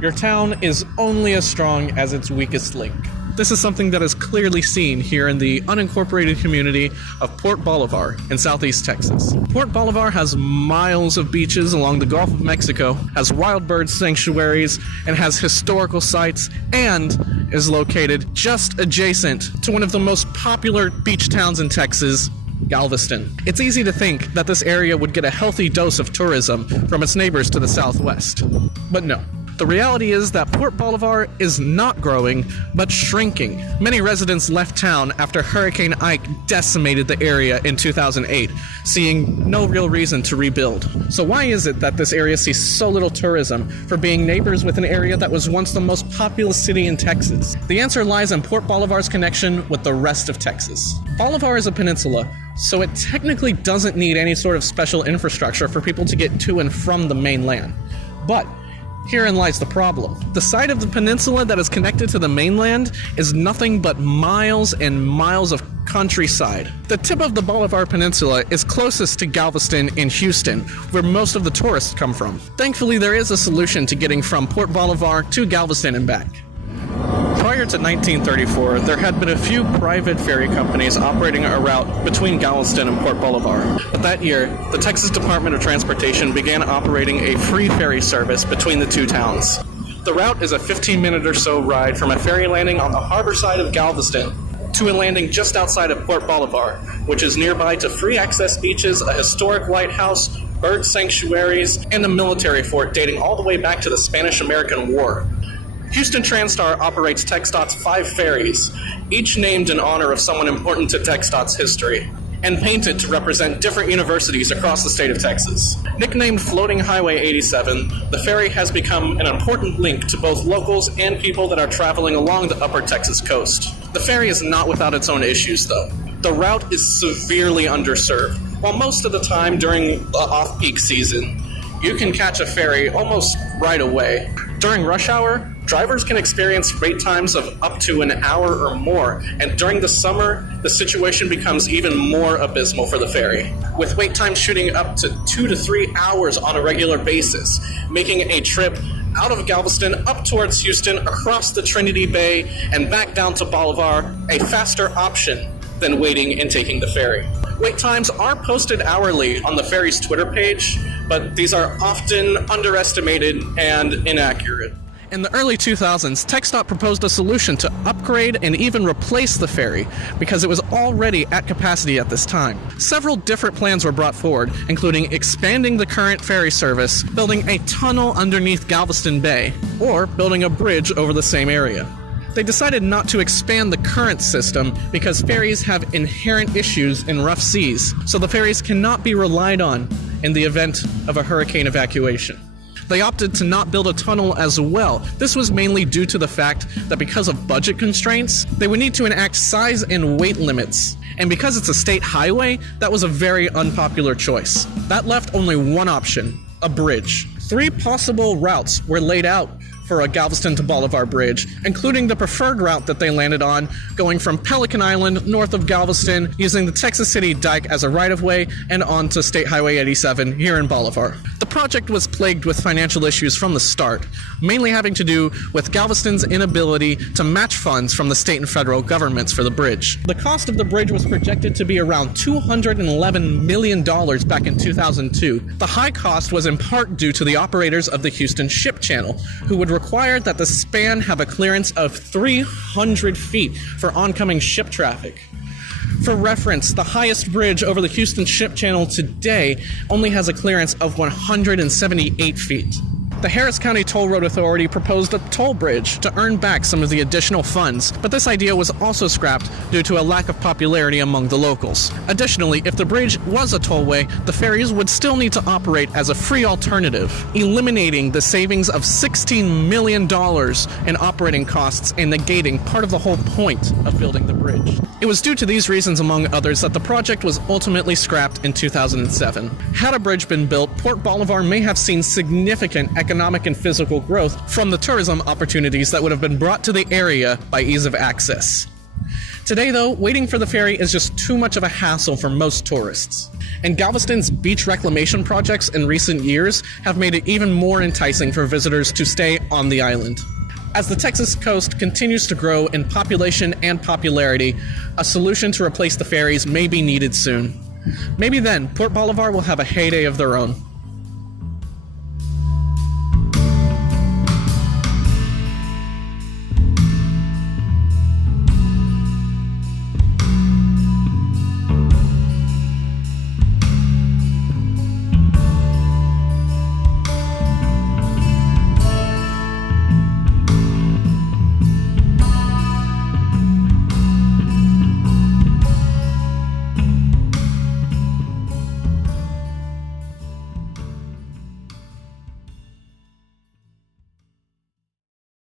Your town is only as strong as its weakest link. This is something that is clearly seen here in the unincorporated community of Port Bolivar in southeast Texas. Port Bolivar has miles of beaches along the Gulf of Mexico, has wild bird sanctuaries, and has historical sites, and is located just adjacent to one of the most popular beach towns in Texas, Galveston. It's easy to think that this area would get a healthy dose of tourism from its neighbors to the southwest. But no. The reality is that Port Bolivar is not growing, but shrinking. Many residents left town after Hurricane Ike decimated the area in 2008, seeing no real reason to rebuild. So why is it that this area sees so little tourism for being neighbors with an area that was once the most populous city in Texas? The answer lies in Port Bolivar's connection with the rest of Texas. Bolivar is a peninsula, so it technically doesn't need any sort of special infrastructure for people to get to and from the mainland. But herein lies the problem. The side of the peninsula that is connected to the mainland is nothing but miles and miles of countryside. The tip of the Bolivar Peninsula is closest to Galveston in Houston, where most of the tourists come from. Thankfully, there is a solution to getting from Port Bolivar to Galveston and back. Prior to 1934, there had been a few private ferry companies operating a route between Galveston and Port Bolivar. But that year, the Texas Department of Transportation began operating a free ferry service between the two towns. The route is a 15-minute or so ride from a ferry landing on the harbor side of Galveston to a landing just outside of Port Bolivar, which is nearby to free access beaches, a historic lighthouse, bird sanctuaries, and a military fort dating all the way back to the Spanish-American War. Houston Transtar operates TxDOT's 5 ferries, each named in honor of someone important to TxDOT's history, and painted to represent different universities across the state of Texas. Nicknamed Floating Highway 87, the ferry has become an important link to both locals and people that are traveling along the upper Texas coast. The ferry is not without its own issues, though. The route is severely underserved, while most of the time during the off-peak season, you can catch a ferry almost right away. During rush hour, drivers can experience wait times of up to an hour or more, and during the summer, the situation becomes even more abysmal for the ferry, with wait times shooting up to 2 to 3 hours on a regular basis, making a trip out of Galveston up towards Houston, across the Trinity Bay, and back down to Bolivar a faster option than waiting and taking the ferry. Wait times are posted hourly on the ferry's Twitter page, but these are often underestimated and inaccurate. In the early 2000s, TxDOT proposed a solution to upgrade and even replace the ferry because it was already at capacity at this time. Several different plans were brought forward, including expanding the current ferry service, building a tunnel underneath Galveston Bay, or building a bridge over the same area. They decided not to expand the current system because ferries have inherent issues in rough seas, so the ferries cannot be relied on in the event of a hurricane evacuation. They opted to not build a tunnel as well. This was mainly due to the fact that because of budget constraints, they would need to enact size and weight limits. And because it's a state highway, that was a very unpopular choice. That left only one option, a bridge. 3 possible routes were laid out for a Galveston to Bolivar bridge, including the preferred route that they landed on, going from Pelican Island north of Galveston, using the Texas City Dike as a right-of-way, and on to State Highway 87 here in Bolivar. The project was plagued with financial issues from the start, mainly having to do with Galveston's inability to match funds from the state and federal governments for the bridge. The cost of the bridge was projected to be around $211 million back in 2002. The high cost was in part due to the operators of the Houston Ship Channel, who would require that the span have a clearance of 300 feet for oncoming ship traffic. For reference, the highest bridge over the Houston Ship Channel today only has a clearance of 178 feet. The Harris County Toll Road Authority proposed a toll bridge to earn back some of the additional funds, but this idea was also scrapped due to a lack of popularity among the locals. Additionally, if the bridge was a tollway, the ferries would still need to operate as a free alternative, eliminating the savings of $16 million in operating costs and negating part of the whole point of building the bridge. It was due to these reasons, among others, that the project was ultimately scrapped in 2007. Had a bridge been built, Port Bolivar may have seen significant economic and physical growth from the tourism opportunities that would have been brought to the area by ease of access. Today, though, waiting for the ferry is just too much of a hassle for most tourists. And Galveston's beach reclamation projects in recent years have made it even more enticing for visitors to stay on the island. As the Texas coast continues to grow in population and popularity, a solution to replace the ferries may be needed soon. Maybe then, Port Bolivar will have a heyday of their own.